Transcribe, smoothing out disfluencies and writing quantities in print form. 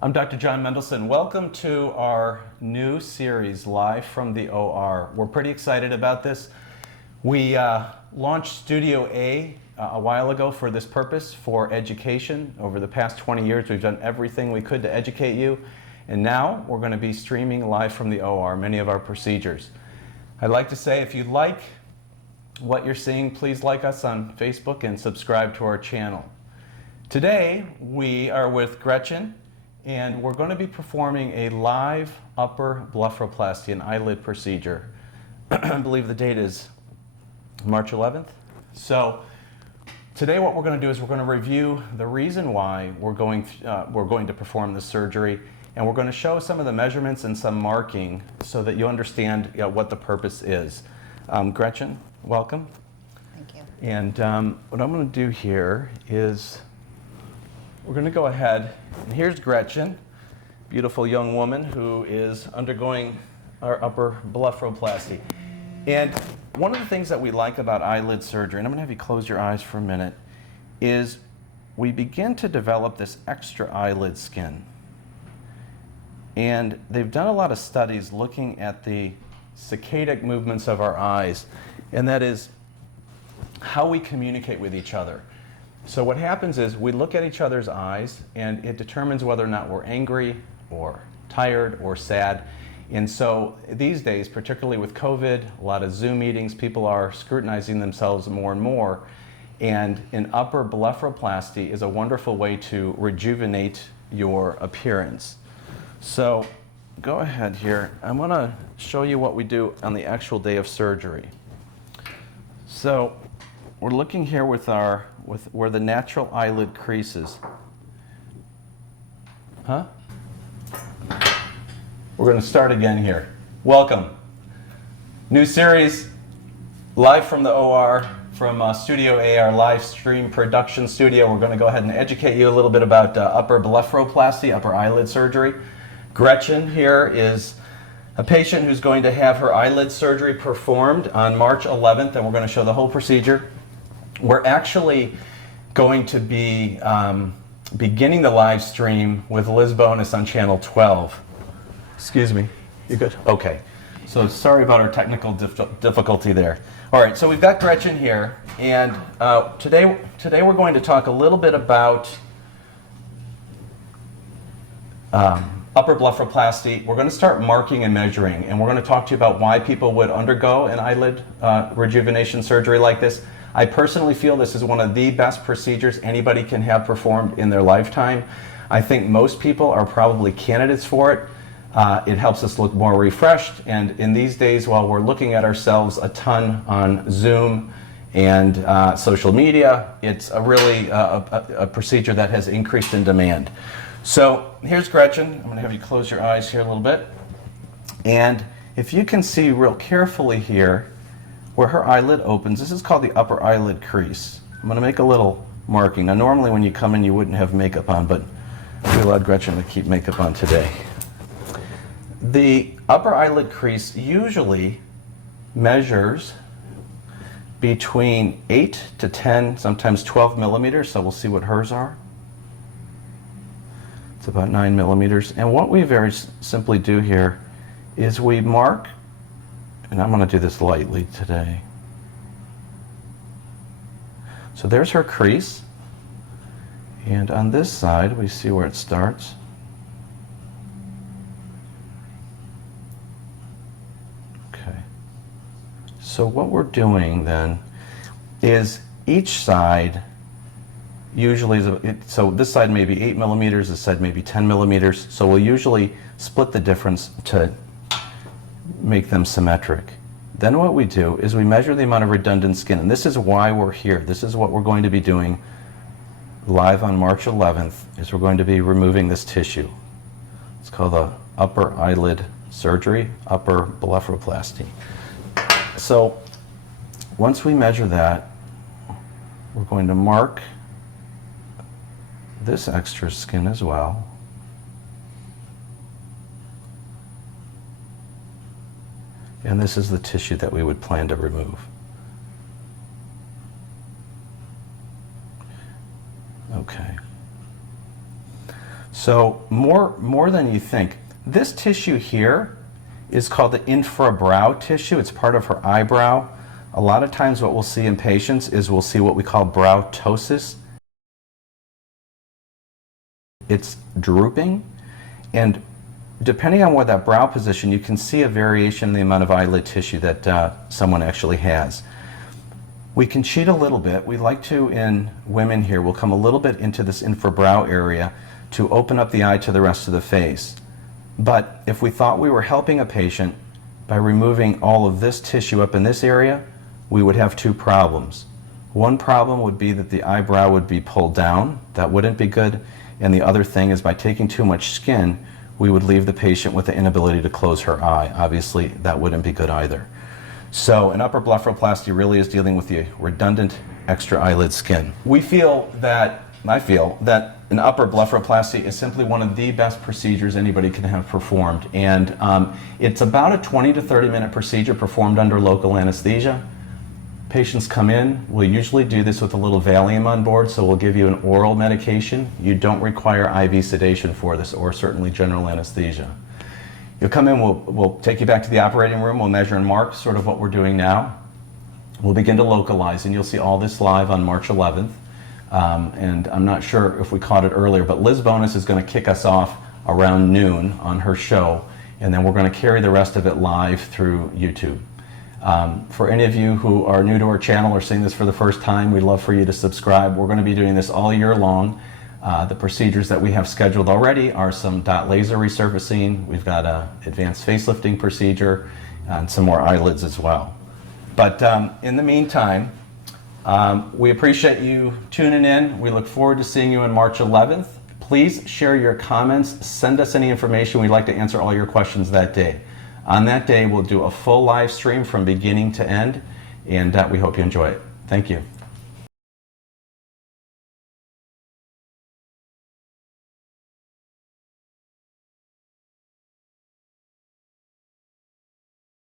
I'm Dr. Jon Mendelsohn. Welcome to our new series, Live from the OR. We're pretty excited about this. We launched Studio a while ago for this purpose, for education. Over the past 20 years, we've done everything we could to educate you. And now we're going to be streaming live from the OR, many of our procedures. I'd like to say, if you like what you're seeing, please like us on Facebook and subscribe to our channel. Today, we are with Gretchen, and we're going to be performing a live upper blepharoplasty, an eyelid procedure. I believe the date is March 11th. So today what we're going to do is we're going to review the reason why we're going to perform this surgery, and we're going to show some of the measurements and some marking so that you understand what the purpose is. Gretchen, welcome. Thank you. And what I'm going to do here is we're going to go ahead, and here's Gretchen, beautiful young woman who is undergoing our upper blepharoplasty. And one of the things that we like about eyelid surgery, and I'm going to have you close your eyes for a minute, is we begin to develop this extra eyelid skin. And they've done a lot of studies looking at the saccadic movements of our eyes, and that is how we communicate with each other. So what happens is we look at each other's eyes, and it determines whether or not we're angry or tired or sad. And so these days, particularly with COVID, a lot of Zoom meetings, people are scrutinizing themselves more and more. And an upper blepharoplasty is a wonderful way to rejuvenate your appearance. So go ahead here. I'm going to show you what we do on the actual day of surgery. So we're looking here with where the natural eyelid creases. Huh? We're going to start again here. Welcome. New series, live from the OR, from Studio A, our live stream production studio. We're going to go ahead and educate you a little bit about upper blepharoplasty, upper eyelid surgery. Gretchen here is a patient who's going to have her eyelid surgery performed on March 11th, and we're going to show the whole procedure. We're actually going to be beginning the live stream with Liz Bonus on channel 12. Excuse me. You good? Okay. So sorry about our technical difficulty there. All right. So we've got Gretchen here, and today we're going to talk a little bit about upper blepharoplasty. We're going to start marking and measuring, and we're going to talk to you about why people would undergo an eyelid rejuvenation surgery like this. I personally feel this is one of the best procedures anybody can have performed in their lifetime. I think most people are probably candidates for it. It helps us look more refreshed, and in these days, while we're looking at ourselves a ton on Zoom and social media, it's a really a procedure that has increased in demand. So here's Gretchen. I'm going to have you close your eyes here a little bit. And if you can see real carefully here, where her eyelid opens, this is called the upper eyelid crease. I'm going to make a little marking. Now normally when you come in you wouldn't have makeup on, but we allowed Gretchen to keep makeup on today. The upper eyelid crease usually measures between 8 to 10, sometimes 12 millimeters, so we'll see what hers are. It's about 9 millimeters. And what we very simply do here is we mark, and I'm going to do this lightly today. So there's her crease, and on this side we see where it starts. Okay. So what we're doing then is each side usually so this side may be 8 millimeters, this side may be 10 millimeters, so we'll usually split the difference to make them symmetric. Then what we do is we measure the amount of redundant skin, and this is why we're here. This is what we're going to be doing live on March 11th, is we're going to be removing this tissue. It's called the upper eyelid surgery, upper blepharoplasty. So once we measure that, we're going to mark this extra skin as well. And this is the tissue that we would plan to remove. Okay. So more than you think. This tissue here is called the infrabrow tissue. It's part of her eyebrow. A lot of times what we'll see in patients is we'll see what we call brow ptosis. It's drooping, and depending on where that brow position, you can see a variation in the amount of eyelid tissue that someone actually has. We can cheat a little bit. We like to, in women here, we'll come a little bit into this infrabrow area to open up the eye to the rest of the face. But if we thought we were helping a patient by removing all of this tissue up in this area, we would have two problems. One problem would be that the eyebrow would be pulled down. That wouldn't be good. And the other thing is by taking too much skin, we would leave the patient with the inability to close her eye. Obviously, that wouldn't be good either. So an upper blepharoplasty really is dealing with the redundant extra eyelid skin. I feel that an upper blepharoplasty is simply one of the best procedures anybody can have performed. And it's about a 20 to 30 minute procedure performed under local anesthesia. Patients come in, we'll usually do this with a little Valium on board, so we'll give you an oral medication. You don't require IV sedation for this, or certainly general anesthesia. You'll come in, we'll take you back to the operating room, we'll measure and mark, sort of what we're doing now. We'll begin to localize, and you'll see all this live on March 11th. And I'm not sure if we caught it earlier, but Liz Bonus is going to kick us off around noon on her show, and then we're going to carry the rest of it live through YouTube. For any of you who are new to our channel or seeing this for the first time, we'd love for you to subscribe. We're going to be doing this all year long. The procedures that we have scheduled already are some dot laser resurfacing. We've got an advanced facelifting procedure and some more eyelids as well. But in the meantime, we appreciate you tuning in. We look forward to seeing you on March 11th. Please share your comments. Send us any information. We'd like to answer all your questions that day. On that day, we'll do a full live stream from beginning to end, and we hope you enjoy it. Thank you.